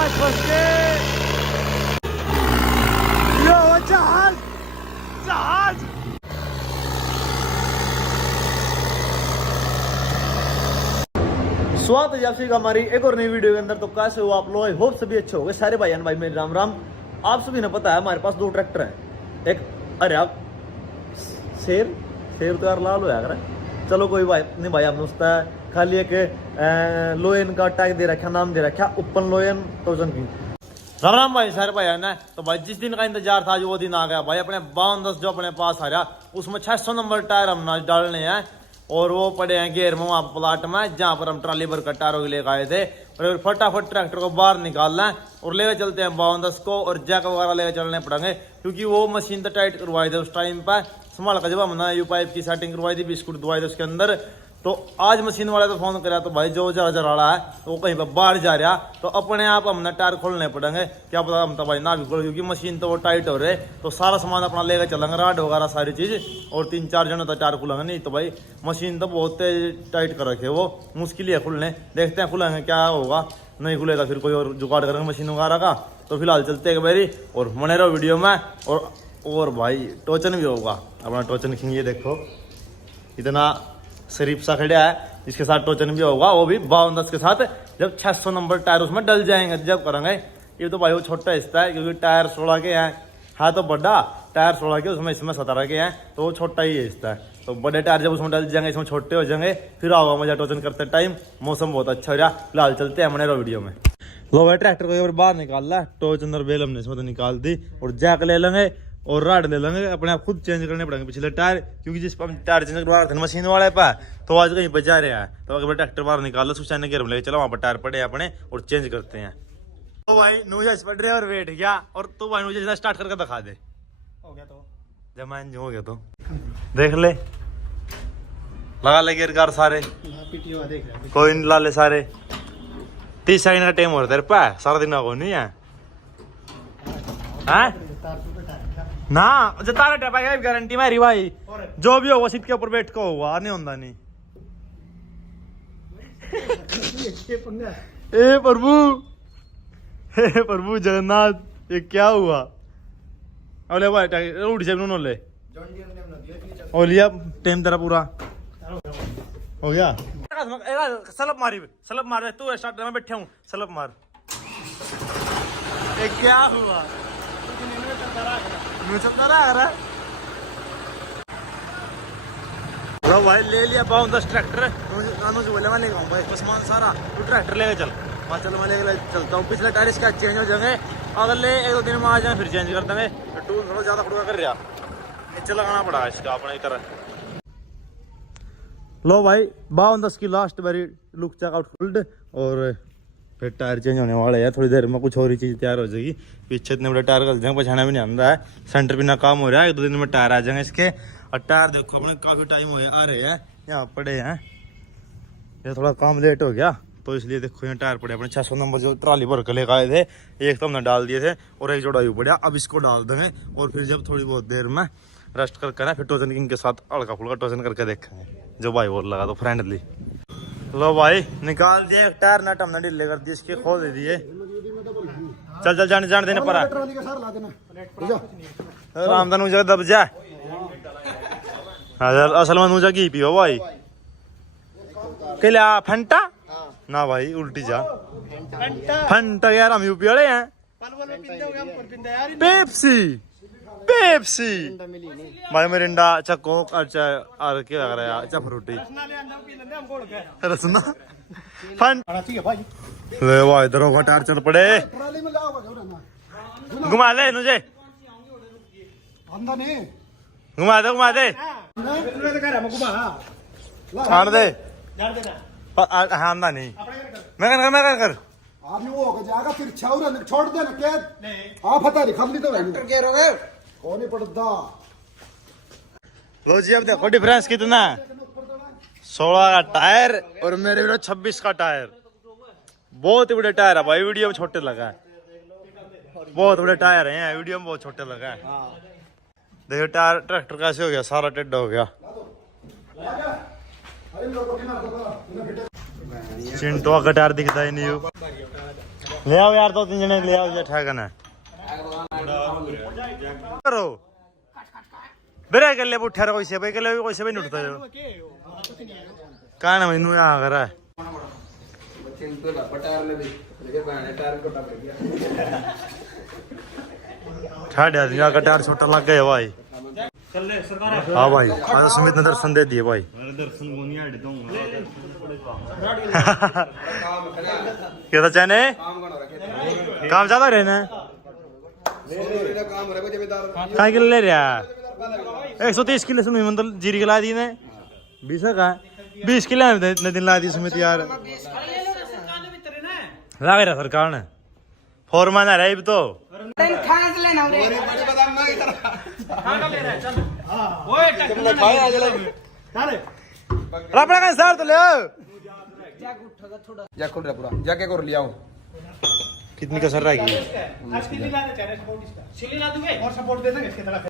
Much फंस के यो जहाज जहाज। स्वागत है आप सभी का हमारी एक और नई वीडियो के अंदर। तो कैसे हो आप लोग? आई होप सभी अच्छे हो गए सारे भाई भाई मेरे राम राम। आप सभी ने पता है हमारे पास दो ट्रैक्टर हैं। एक अरे आप शेर शेर तो यार लाल हो यार। चलो कोई भाई नहीं भाई, हमने उसका खाली एक लोयन का टैग दे रखा, नाम दे रखा ओपन लोयन टोजन की। राम राम भाई सारे भाई ना। तो भाई जिस दिन का इंतजार था जो वो दिन आ गया भाई। अपने 5210 जो अपने पास आ रहा उसमें 600 नंबर टायर हम डालने हैं और वो पड़े हैं गेर में वहाँ प्लाट में जहाँ पर हम ट्राली भर कर टायरों के लेकर आए थे। और फटाफट ट्रैक्टर को बाहर निकालना है और लेकर चलते हैं 5210 को और जैक वगैरह लेकर चलने पड़ेंगे क्योंकि वो मशीन तो टाइट करवाई थे उस टाइम पर संभाल का। जब हमने यू पाइप की सेटिंग करवाई थी, बिस्कुट दवाई थे उसके अंदर। तो आज मशीन वाले तो फोन करा तो भाई जो जरा रहा है तो वो कहीं पर बाहर जा रहा तो अपने आप हमने टायर खोलने पड़ेंगे। क्या पता हम तो भाई ना भी खोल, क्योंकि मशीन तो वो टाइट हो रहे। तो सारा सामान अपना लेकर चलेंगे, राड वगैरह सारी चीज, और 3-4 जनों तक टायर खुलेंगे। नहीं तो भाई मशीन तो बहुत टाइट कर रखे, वो मुश्किल है खुलने। देखते हैं खुलेंगे क्या होगा, नहीं खुलेगा फिर कोई और जुगाड़ करेंगे मशीन वगैरह का। तो फिलहाल चलते हैं बारी और बने रहो वीडियो में। और भाई टोचन भी होगा अपना, टोचन किंग ये देखो इतना शरीफ सा खड़ा है, इसके साथ टोचन भी होगा, वो भी 5210 के साथ। जब 600 नंबर टायर उसमें डल जाएंगे जब करेंगे। ये तो भाई वो छोटा हिस्सा है क्योंकि टायर 16 के हैं, है तो बड़ा टायर 16 के, उसमें इसमें 17 के हैं तो वो छोटा ही हिस्सा है। तो बड़े टायर जब उसमें डल जाएंगे, इसमें छोटे हो जाएंगे, फिर आओगा मजा टोचन करते टाइम। मौसम बहुत अच्छा हो रहा। फिलहाल चलते हैं मनेरो वीडियो में। लो भाई ट्रैक्टर को एक बार बाहर निकाल रहा है, टोचन और बेल हमने इसमें तो निकाल दी और जैक ले लेंगे और राड ले लेंगे। अपने आप खुद चेंज करने पड़ेंगे पिछले टायर, क्योंकि जिस पर हम टायर चेंज करवा रहे थे मशीन वाले पे, तो आज कहीं बचा रहा है। तो अगर ट्रैक्टर बाहर निकालो सुचाने गेर में लेके चलो, वहाँ पर टायर पड़े अपने और चेंज करते हैं। तो भाई नूजा इस पर ड्राइवर बैठ गया और तो भाई नूजा स्टार्ट करके दिखा दे। हो गया तो जमान हो गया तो देख ले, लगा ले गियर कार सारे, कोई नहीं ला ले सारे। 30 सेकंड का टाइम हो रहा है, सारा दिन को नहीं है ना जता रहा गारंटी मेरी भाई। जो भी होगा सीट के ऊपर बैठ के होगा, नहीं होता नहीं। ए प्रभु, हे प्रभु जगन्नाथ, ये क्या हुआ? अरे भाई उठ जाए उन्होंने और लिया टाइम तेरा पूरा हो गया। सलब मारी, सलब मार तू स्टार्ट में बैठे हूँ, सलब मार। ये क्या हुआ? भाई ले लिया 5210 ट्रैक्टर। बोले मैं लेगा भाई सामान सारा, तू ट्रैक्टर लेके चल। मैं चल मैं लेके चलता हूँ। पिछले टायर इसका चेंज हो जाएंगे, अगले 1-2 दिन में आ जाए फिर चेंज कर देंगे। टूल थोड़ा ज्यादा खड़ुआ कर रहा, नीचे लगाना पड़ा इसका अपने तरह। लो भाई 5210 की लास्ट बारी लुक चेकआउट फुल्ड और फिर टायर चेंज होने वाले हैं। थोड़ी देर में कुछ और ही चीज़ तैयार हो जाएगी। पीछे इतने बड़े टायर गल जाएंगे, पछाना भी नहीं आता है। सेंटर भी ना काम हो रहा है, 1-2 दिन में टायर आ जाएंगे इसके। और टायर देखो अपने काफ़ी टाइम हो आ रहे हैं, यहाँ पड़े हैं। ये थोड़ा काम लेट हो गया तो इसलिए देखो यहाँ टायर पड़े अपने 600 नंबर जो ट्राली भर के लेकर आए थे। एक तो हमने डाल दिए थे और एक जोड़ा यूँ पड़ा, अब इसको डाल देंगे और फिर जब थोड़ी बहुत देर में रेस्ट करके ना फिर टोचन किंग के साथ हल्का फुल्का टोचन करके देखेंगे जो भाई बोल लगा तो फ्रेंडली। लो भाई निकाल दिए एक टायर, नट हमने ढीले कर दिए, इसके खोल दे दिए। चल चल जाने देने पर रामधन ऊँचा दब जा। असल में ऊँचा की पियो भाई क्या फंटा ना भाई, उल्टी जा फंटा यार, हम यूपी वाले हैं। पेप्सी पेप्सी भाई मिरिंडा चक्को अच्छा और क्या लग रहा है अच्छा फ्रूटी रसना फन ले भाई इधर होगा टायर चल पड़े। घुमा ले मुझे, घुमा दे छाड़ दे। हाँ नहीं मैं कर आपने वो होकर जाएगा फिर छोड़ देना क्या आप पता नहीं खमली तो कौन पड़ता। लो जी अब देखो डिफरेंस कितना है, 16 का टायर और मेरे 26 का टायर। बहुत ही बड़े टायर है भाई, वीडियो में छोटे लगा है। बहुत बड़े टायर हैं, वीडियो में बहुत छोटे लगा है। देखो टायर ट्रैक्टर कैसे हो गया, सारा टेढ़ा हो गया। चिंटू का गटार दिखता ही नहीं हो। ले आओ यार 2-3 जने ले आओ जो ठहगन है करो बेरे के लिए उठा रहा कोई से भाई के लिए कोई से भी नहीं उठता जो कहां है मैनू यहां कर रहा है चिंटू का पटार में भी लेके बाने टायर को टप गया ठाड़ दिया गटार छोटा लग गया भाई हाँ भाई आज सुमित ने दर्शन दे दिए भाई दर्शन क्या था चाहने काम ज्यादा रहना कहाँ के ले रहा 130 किलो सुमित मतलब जीरी के ला दी ने 20 का 20 किलो ने दिन ला दी सुमित यार ला रहा सरकार ने फोरमैन है रही तो अपना का सर तो ले जैक खोल रहा पूरा जैक कर लिया हूं कितनी कसर रहेगी और सपोर्ट दे देंगे इसके तरफ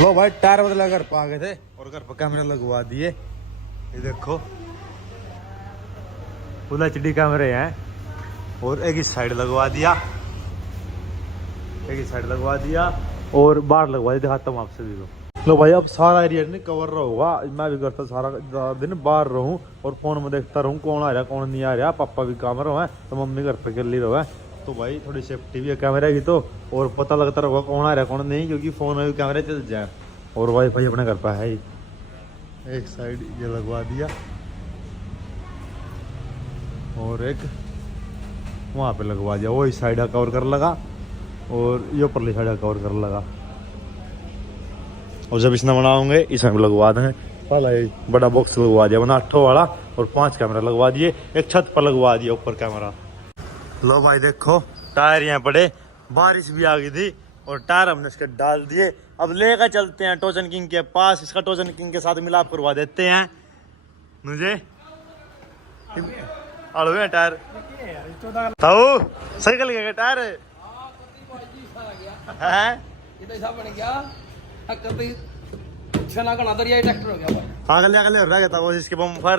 लो भाई टायर बदला घर पर आ गए थे और घर पर कैमरे लगवा दिए ये देखो फुल HD कैमरे हैं और एक ही साइड लगवा दिया और बाहर लगवा दिया दिखाता हूँ आपसे भी लो भाई अब सारा एरिया नहीं कवर होगा मैं भी करता सारा दिन बाहर रहूं और फोन में देखता रहूं कौन आ रहा कौन नहीं आ रहा पापा भी काम रहा है तो मम्मी घर पे अकेली रहा है तो भाई थोड़ी सेफ्टी भी है कैमरे की तो और पता लगता रहेगा कौन आ रहा है कौन नहीं क्योंकि फोन में भी कैमरे चल जाए और वाईफाई अपने घर पे है ही एक साइड ये लगवा दिया और एक वहाँ पे लगवा दिया वही साइड कवर कर लगा और ये ऊपरली साइड कवर कर लगा और जब इसने बनाओगे इस लगवा देंगे पहला ये बड़ा बॉक्स लगवा दिया बना 8 वाला और 5 कैमरा लगवा दिए एक छत पर लगवा दिया ऊपर कैमरा लो भाई देखो टायर यहाँ पड़े बारिश भी आ गई थी और टायर हमने इसके डाल दिए अब लेकर चलते हैं टोचन किंग के पास इसका टोचन किंग के साथ मिलाप करवा देते हैं मुझे अड़वे टायर ताऊ सही कर गया टायर है ये तो हिसाब बन गया कभी छना का नजरिया ट्रैक्टर हो गया पागल हो रहा था वो इसके बम्पर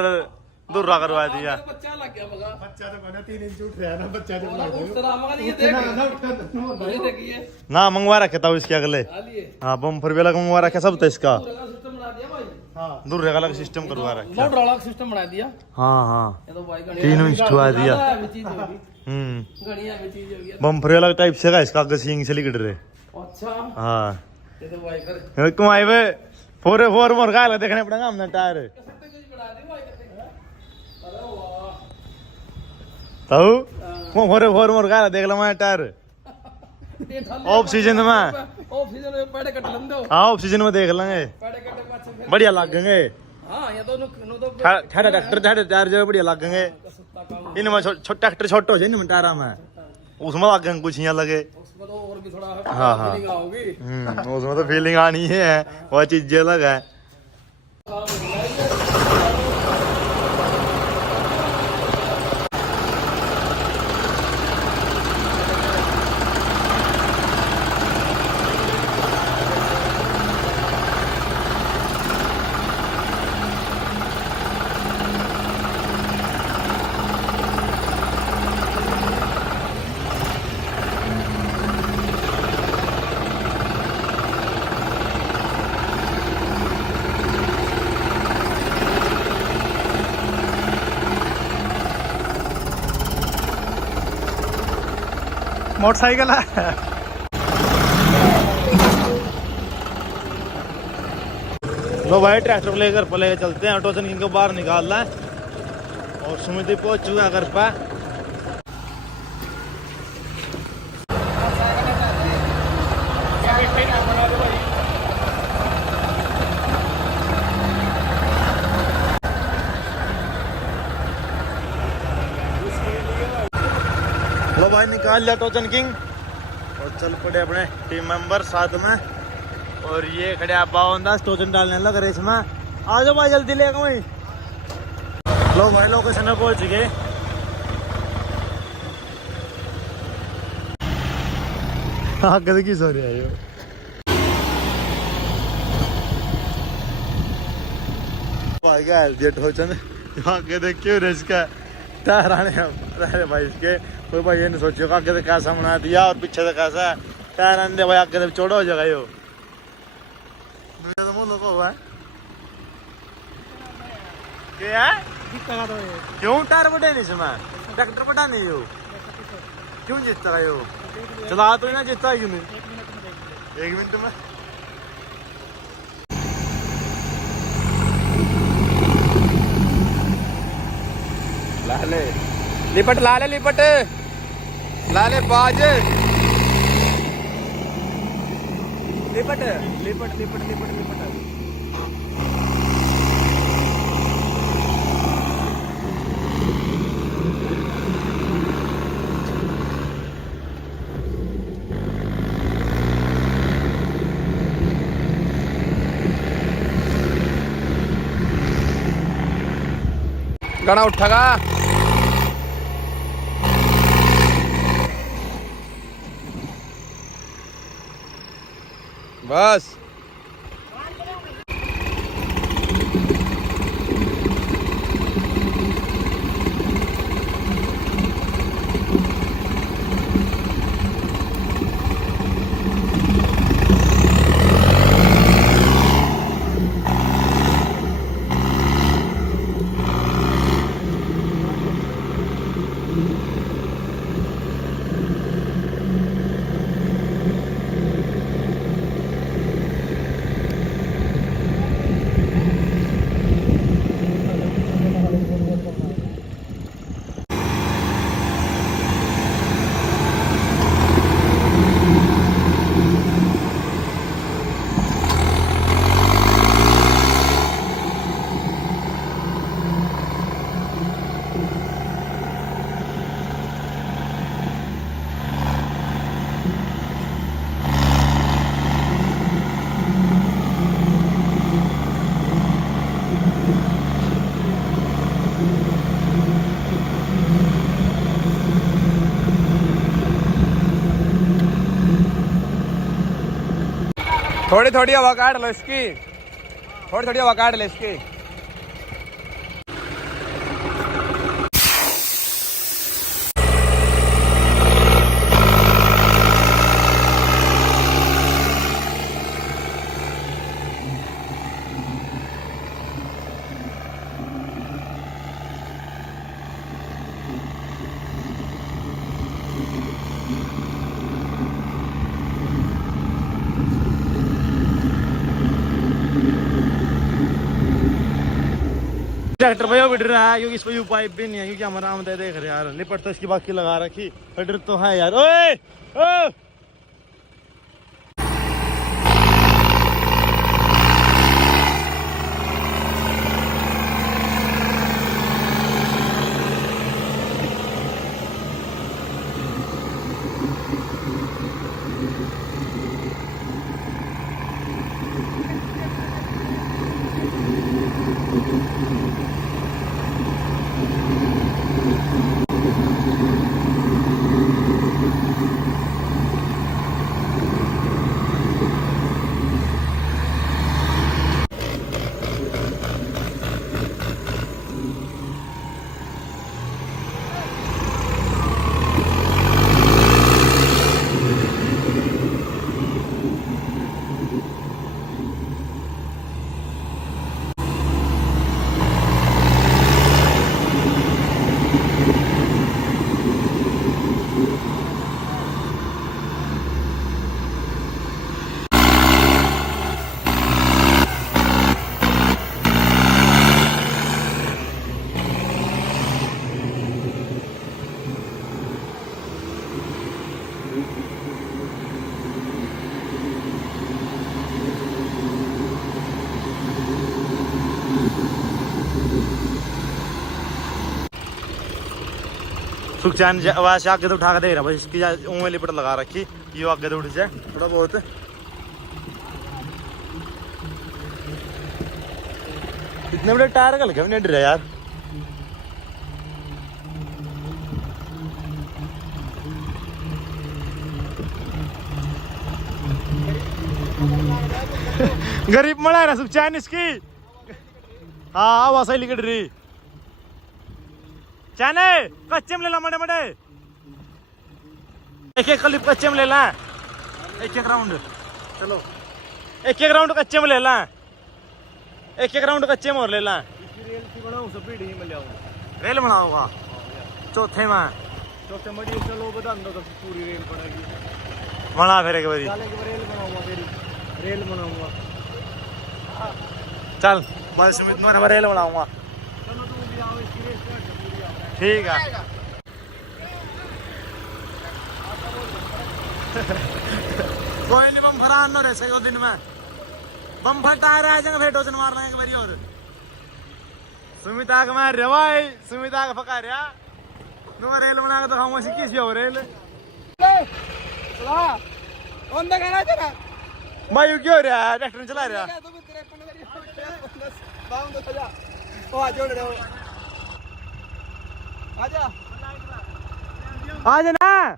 दूर करवा दिया बच्चा लग गया मगा बच्चा तो बना 3 इंच उठ रहा है ना बच्चा जो उस तरह मगा ये देख ये देखिए ना मंगवा रखे था इसके अगले हाँ बम्पर भी अलग मंगवा रखे सब था इसका सिस्टम बना दिया भाई हां दूर का अलग सिस्टम करवा रखे मोटर वाला सिस्टम बना दिया हाँ ये तो भाई 3 इंच छुआ दिया गणिया में चीज हो गया बम्पर अलग टाइप से का इसका गसिंग से लिकट रहे अच्छा हाँ ये तो भाई कर तुम आए वे 4 मोर का देखने पड़ेगा हमने टायर तो 4 मोर का देख लो मैं टायर ऑफ सीजन में पैडे कट लंदो हाँ ऑफ सीजन में देख लेंगे पैडे कटे पाछे बढ़िया लगेंगे हां ये तो तो ठाडा ट्रैक्टर टायर जो बढ़िया लगेंगे इनमें छोटा ट्रैक्टर छोटा हो जाए इनमें टायर में उसमें लगेंगे कुछ यहाँ लगे उसमें तो और भी थोड़ा हाँ फीलिंग आओगी उसमें तो फीलिंग आनी है वह चीज अलग है मोटरसाइकिल है लो भाई ट्रैक्टर लेकर पले चलते हैं टोचन किंग को बाहर निकालना है और सुमित पहुंच चुका घर पर लो भाई निकाल लिया टोचन किंग और चल पड़े अपने टीम मेंबर साथ में और ये खड़े आप बावंदास टोचन डालने लग रहे इसमें आ जाओ भाई जल्दी लेगा वही लो भाई लोकेशन में पहुंच गए आगे की सो रहा है भाई का जेट हो चंद आगे देख क्यों रिस्क है टहराने अरे भाई इसके कोई भाई ये नहीं सोचो आगे से कैसा बना दिया और पीछे से कैसा है टहराने दे भाई आगे से चौड़ा हो जाएगा यो तो मुंह लगा हुआ है क्या है क्यों टायर बटे नहीं इसमें ट्रैक्टर बटा नहीं हो क्यों जीतता है यो चला तो ना जीतता है क्यों नहीं 1 मिनट में लाले लिपट लाले लिपट लाले बाज लिपट लिपट लिपट लिपट लिपट गाना उठेगा बस थोड़ी थोड़ी हवा काट लो इसकी थोड़ी थोड़ी हवा काट लो इसकी ट्रैक्टर भैया बिट रहा है क्योंकि इस पर पाइप भी नहीं है क्योंकि हमारा आमद देख रहे यार लिपट तो इसकी बाकी लगा रखी फिटर तो है यार ओए ओ सुखचैन वैसे आगे तो उठा के दे रहा भाई इसकी ऊँग लिपट लगा रखी ये आगे तो उठ जाए थोड़ा बहुत इतने बड़े टायर का लगे नहीं डर यार गरीब मळा ना सुखचैन इसकी हाँ वैसा ही लिखट रही चाने कच्चे में ले ला मडे मडे एक एक क्लिप कच्चे में ले ला एक एक राउंड चलो एक एक राउंड कच्चे में ले ला एक एक राउंड कच्चे में और ले ला रेल बनाऊंगा चौथे में चौथे मड़ी चलो बता दो तो पूरी रेल पड़ेगी बना फिर एक बारी रेल बनाऊंगा फिर रेल बनाऊंगा चल बस सुमित मैं रेल बनाऊंगा चलो तुम भी आओ इसकी रेल स्टार्ट है पूरी आओ ठीक है कोई नहीं बम फरान न रह सको दिन में बम फटा रहा है फिर टोचन मारना है एक बारी और सुमिता का मार रहा भाई सुमिता का फका रहा तुम रेल बना के तो खाऊंगा किस भी हो रेल कौन देखाना तेरा भाई क्यों रहा है ट्रैक्टर चला रहा तुम तेरे ओ जोड़ रहे हो आजा आज ना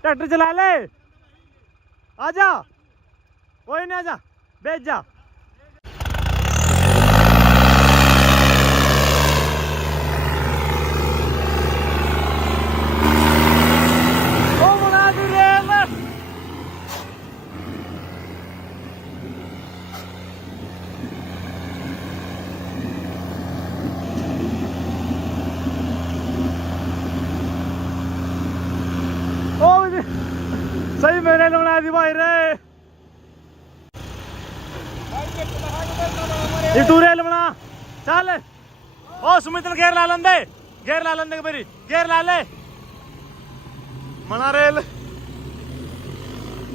ट्रैक्टर चला ले आजा कोई नहीं आजा बेच जा ओ बना दी रेल सही में रेल बना दी भाई रे ये तू रेल बना चल ओ सुमित गेर ला लंदे के बरी गेर ला ले मना रेल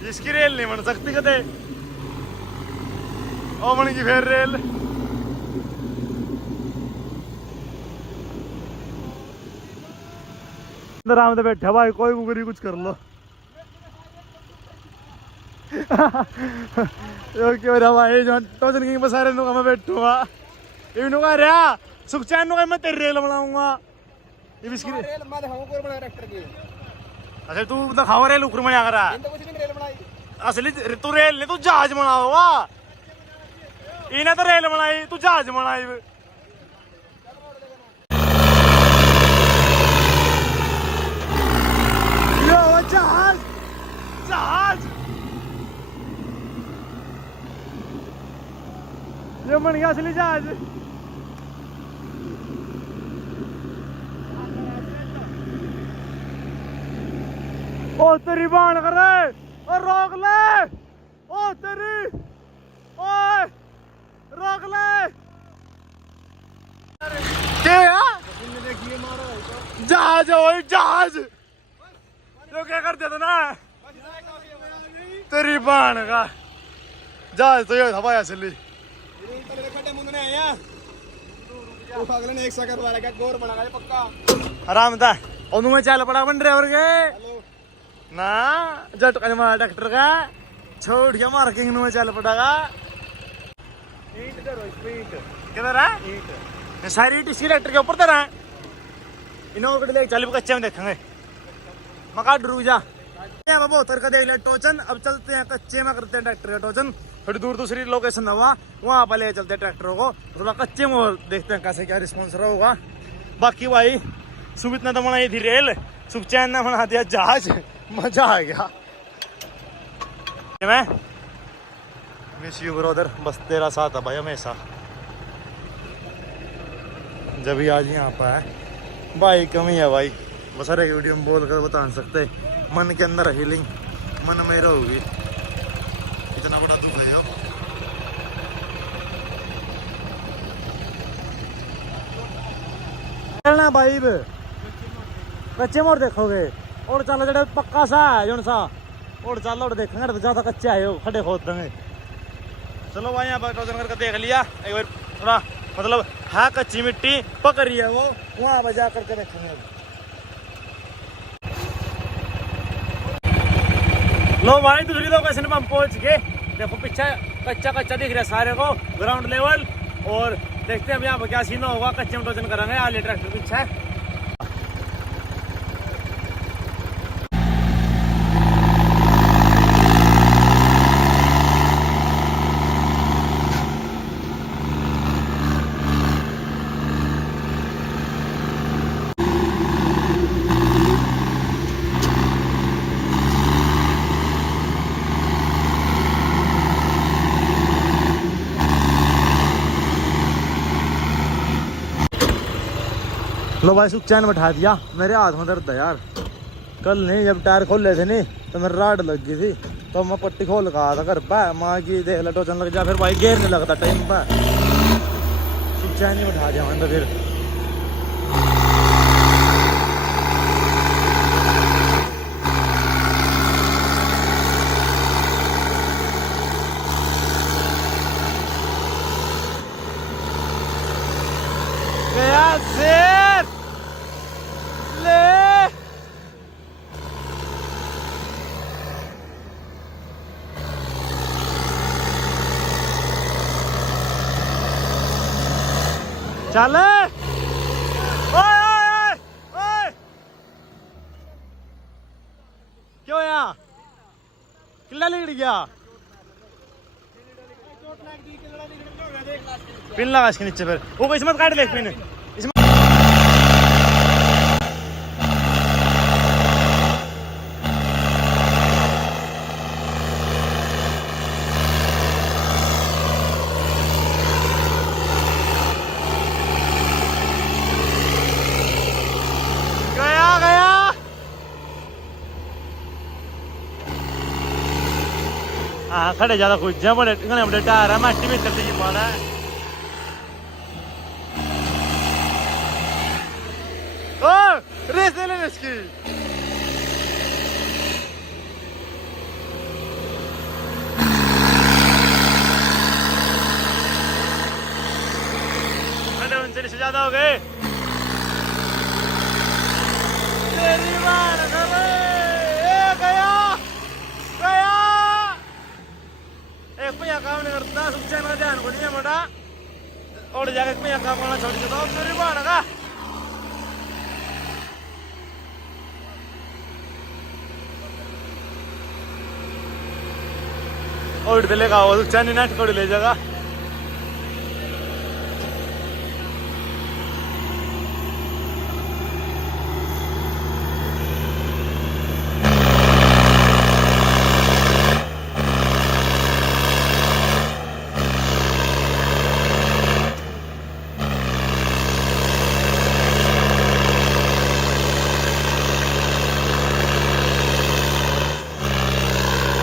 इसकी रेल नहीं बन सकती कदे ओ मन की फिर रेल आराम से बैठा भाई कोई मुगरी कुछ कर लो क्यों रहा भाई जो टोचन की बसारे नुका मैं बैठूंगा ये नुका रहा सुखचैन नुका मैं तेरे रेल बनाऊंगा ये बिस्की रेल मैं दिखाऊं कोई बना ट्रैक्टर की अच्छा तू दिखाओ रेल ऊपर में आकर इन तो कुछ नहीं रेल बनाई असली तू रेल नहीं तू जहाज बनाओगा इन्हें तो रेल बनाई तू जहाज बनाई जहाज जहाज ये मन गया असली जहाज ओ तेरी बाण कर और रोक ले ओ तेरी ओए रोक ले क्या जहाज ओए जहाज तो क्या करते थे ना तेरी बाण का जहाज तो ये था भाई असली एक सेकंड वाला क्या गोर बना पक्का आराम था और में चल पड़ा बन ड्राइवर के ना जट का मार ट्रैक्टर का छोड़ के मार्किंग में चल पड़ेगा किधर है सारी ईट इसी ट्रैक्टर के ऊपर तरह है इन्होंने देख चल कच्चे में देखेंगे मका रुक जा बहुत का देख लिया टोचन अब चलते हैं कच्चे में करते हैं ट्रैक्टर का टोचन थोड़ी दूर दूसरी लोकेशन हुआ वहां पर ले चलते हैं ट्रैक्टरों को थोड़ा कच्चे में और देखते हैं कैसे क्या रिस्पॉन्स रहा होगा बाकी भाई सुमित ने तो बनाई थी रेल सुखचैन ने बना दिया जहाज मजा आ गया मैं मिस यू ब्रदर बस तेरा साथ है भाई हमेशा जब भी आज यहाँ पर है भाई कमी है भाई बस हर एक वीडियो में बोल कर बता नहीं सकते मन के अंदर फीलिंग मन में रहोगी इतना बड़ा दुख है चलना भाई कच्चे मोड़ देखोगे और चल जड़े पक्का सा है जो सा और चल और देखेंगे तो ज्यादा कच्चे आए हो खड़े खोद देंगे चलो भाई यहाँ पर टोचन करके देख लिया एक बार थोड़ा मतलब है कच्ची मिट्टी पक रही है वो वहां पर जा करके देखेंगे लो भाई दूसरी लोकेशन पर हम पहुंच गए देखो पीछे कच्चा कच्चा दिख रहा है सारे को ग्राउंड लेवल और देखते हैं अब यहाँ पर क्या सीन होगा कच्चे में टोचन करेंगे आले ट्रैक्टर पीछे लो भाई सुख चैन बैठा दिया, मेरे हाथ में दर्द है यार। कल नहीं जब टायर खोल ले थे नहीं तो मेरी राड लग गई थी, तो मैं पट्टी खोल कहा था घर पर माँ की देख ला टोचन लग जा, फिर भाई गेर नहीं लगता टाइम पर। सुख चैन ही बैठा दिया मैंने फिर। गया शेर ले चल। ओए ओए ओए क्यों यहाँ किला लिगड़ गया? पिन लगा इसके नीचे, फिर वो इसमें काट ले पिन इसमें। गया गया हाँ खड़े ज्यादा कुछ जब बड़े बड़े टायर है, मट्टी में चलती की बात है। रेस ले लेने इसकी। उनसे से ज्यादा हो गए। तेरी बात करे गया गया एक भैया काम नहीं करता, सुबह ना ध्यान को नहीं है मोटा और जाके भैया काम करना छोड़ देता। तेरी बात का और दिलेगा वो चैनी नेट को ले जाएगा।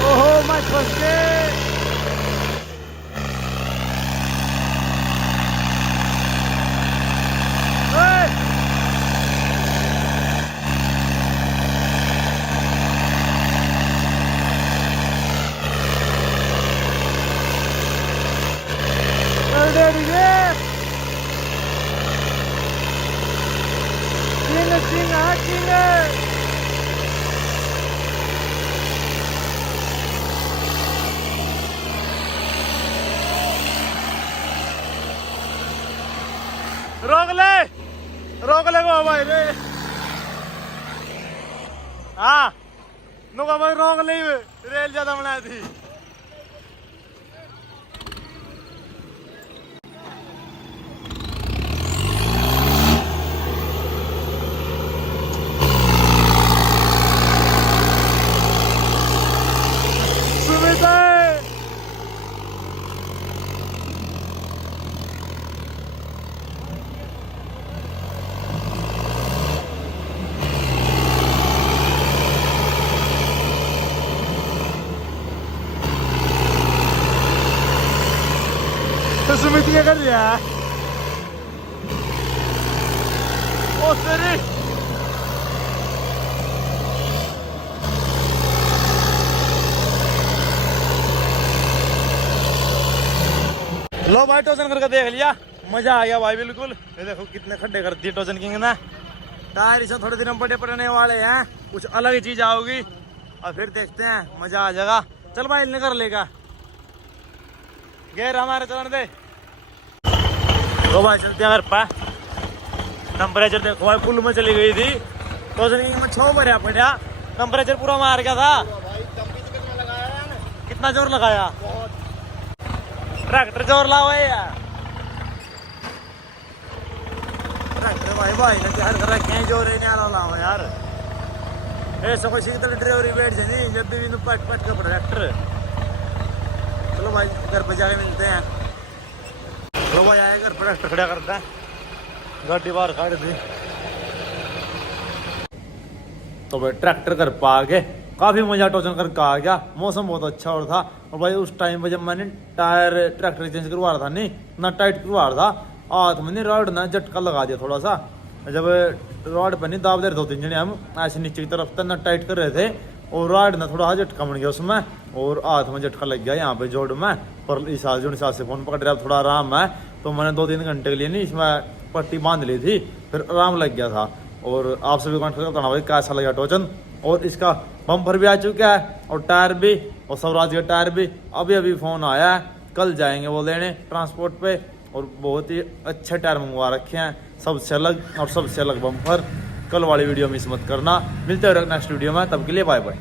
ओहो मत फंस गए। रोक ले गो भाई रे। हाँ नुका भाई रोक ले, रेल ज्यादा बनाई थी। तो सुमित क्या कर रहा है? ओ तेरी लो भाई टोजन करके देख लिया, मजा आ गया भाई बिल्कुल। ये देखो कितने खड्डे कर दिए टोजन किंग ने। टायर इसे थोड़े दिन बड़े पड़ने वाले हैं, कुछ अलग ही चीज आओगी और फिर देखते हैं, मजा आ जाएगा। चल भाई निकल लेगा गेर हमारे चलन दे। तो भाई चलते हैं घर पर। टेम्परेचर देखो भाई फुल में चली गई थी, टोजन किंग में 6 भरिया पड़ा, टेम्परेचर पूरा मार गया था। कितना जोर लगाया? ट्रैक्टर जोर लाओ यार, ट्रैक्टर भाई भाई ने क्या कर रखे हैं, जोर ही नहीं आ रहा यार। ऐसा कोई सीधी तरह ड्राइवरी बैठ जाए जब भी पट पट का ट्रैक्टर। चलो भाई घर पर जाके मिलते हैं। चलो भाई आए घर पर ट्रैक्टर खड़ा करता है, गाड़ी बाहर खड़ी थी। तो भाई ट्रैक्टर घर पा आ गए, काफ़ी मजा टोचन करके आ गया, मौसम बहुत अच्छा और था। और भाई उस टाइम पे जब मैंने टायर ट्रैक्टर चेंज करवा रहा था नहीं ना टाइट करवा रहा था, हाथ मैंने रॉड ना झटका लगा दिया थोड़ा सा। जब रॉड पर नहीं दाब दे रहे 2-3 जने हम ऐसे नीचे की तरफ तक ना टाइट कर रहे थे और रॉड ना थोड़ा झटका बन गया उसमें और हाथ में झटका लग गया यहाँ पे जोड़ में। पर इस हाथ जो हिसाब से फोन पकड़ रहा थोड़ा आराम है, तो मैंने 2-3 घंटे के लिए नहीं इसमें पट्टी बांध ली थी, फिर आराम लग गया था। और आप सभी कमेंट करके बताना भाई कैसा लगा टोचन। और इसका बम्पर भी आ चुका है और टायर भी, और स्वराज का टायर भी अभी अभी फोन आया है, कल जाएंगे वो लेने ट्रांसपोर्ट पे। और बहुत ही अच्छे टायर मंगवा रखे हैं, सबसे अलग और सबसे अलग बम्पर। कल वाली वीडियो मिस मत करना, मिलते हैं नेक्स्ट वीडियो में, तब के लिए बाय बाय।